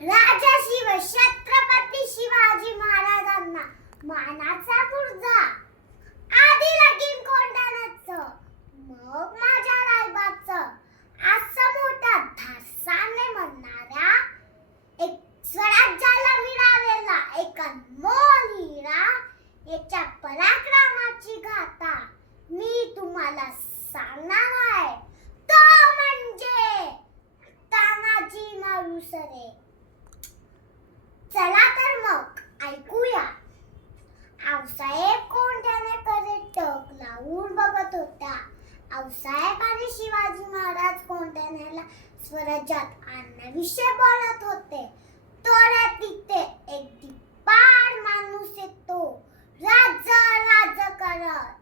राजा शिव छत्रपती शिवाजी महाराजांना मानाचा पुरजा. आधी लगीन कोंडाण्याचं मग माझ्या रायबाचं. असं मोठ्या धासाने म्हणणाऱ्या एक स्वराज्याला मिळालेला एक अनमोल हिरा याच्या पराक्रमाची गाथा मी तुम्हाला सांगणार आऊसाहेब आणि शिवाजी महाराज कोणत्यानेला स्वराज्यात आणण्याविषयी बोलत होते. तोड्या तिथे एक दिपाड माणूस येतो. राज राज करत.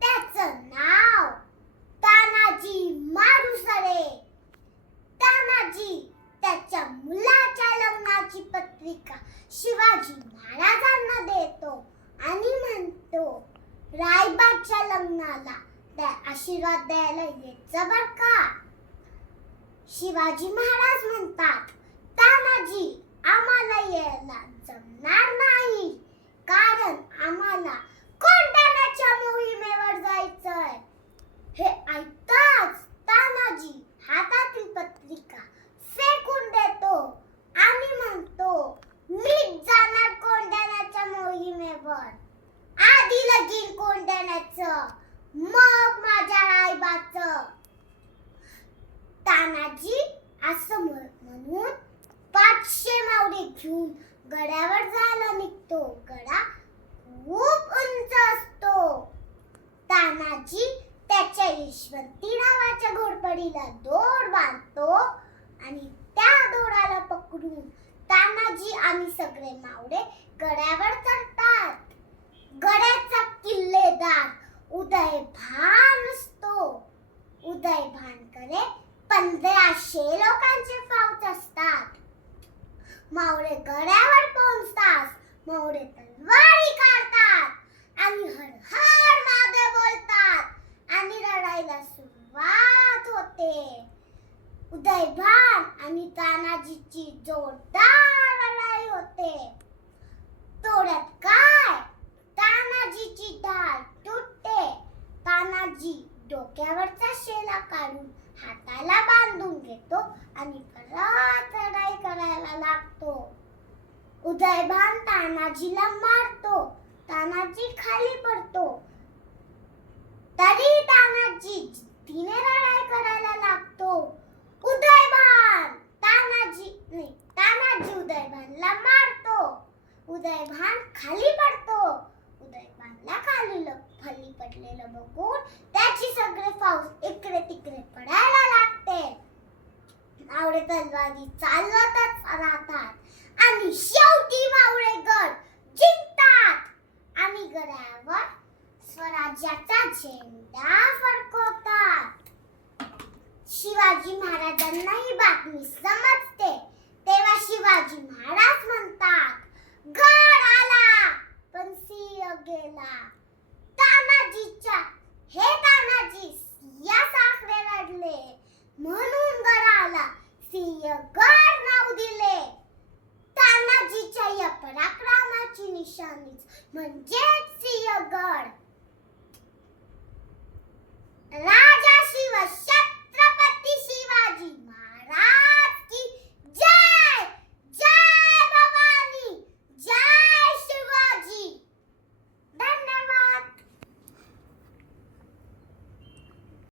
त्याचं नाव तानाजी मारुसरे तानाजी त्याच्या मुलाच्या लग्नाची पत्रिका शिवाजी महाराजांना देतो आणि म्हणतो रायबाच्या लग्नाला त्या आशीर्वाद द्यायला येत बर का? शिवाजी महाराज म्हणतात तानाजी आम्हाला यायला जमणार नाही. कारण आम्हाला कोणत्याच्या मोहिमेवर जायचंय. हे ऐकताच तानाजी हातातील पत्रिका फेकून देतो आणि म्हणतो मीच जाणार कोंढाण्याच्या मोहिमेवर. आधी लगीन कोंढाण्याचं. मग माझ्या रायबाचं तानाजी असं म्हणून पाचशे मावडी घेऊन गड्यावर जायला निघतो. गडा खूप उंच असतो. तानाजी त्याच्या यशवंती नावाच्या घोडपडीला दोर बांधतो आणि त्या दोराला पकडून तानाजी आणि सगळे मावडे गड्यावर चढतात. उदय भान असतो. उदय भानकडे पंधराशे लोकांचे फौज असतात. मावळे गड्यावर पोहोचतात. मावळे तलवारी काढतात. आणि हर हर महादेव बोलतात. आणि लढाईला सुरुवात होते. उदयभान आणि तानाजीची जोरदार लढाई होते. तोड्यात काय? तानाजीची दा तुटते तानाजी डोक्यावरचा शेला काढून हाताला बांधून घेतो आणि परत चढाई करायला लागतो. उदयभान तानाजीला मारतो. तानाजी खाली पडतो. तरी तानाजी तिने लढाई करायला लागतो. उदयभान तानाजी नाही तानाजी उदयभानला मारतो. उदयभान खाली पडतो. उदयभानला खाली ल- खाली पडलेलं बघून अशी सगळे पाऊस इकडे तिकडे पडायला लागते. मावळे तलवारी चालवतच राहतात. आणि शेवटी मावळे गड जिंकतात. आणि गडावर स्वराज्याचा झेंडा फडकवतात. शिवाजी महाराजांना ही बातमी समजते. तेव्हा शिवाजी महाराज पराक्रमाची निशाणीच म्हणजेच सिंहगड रा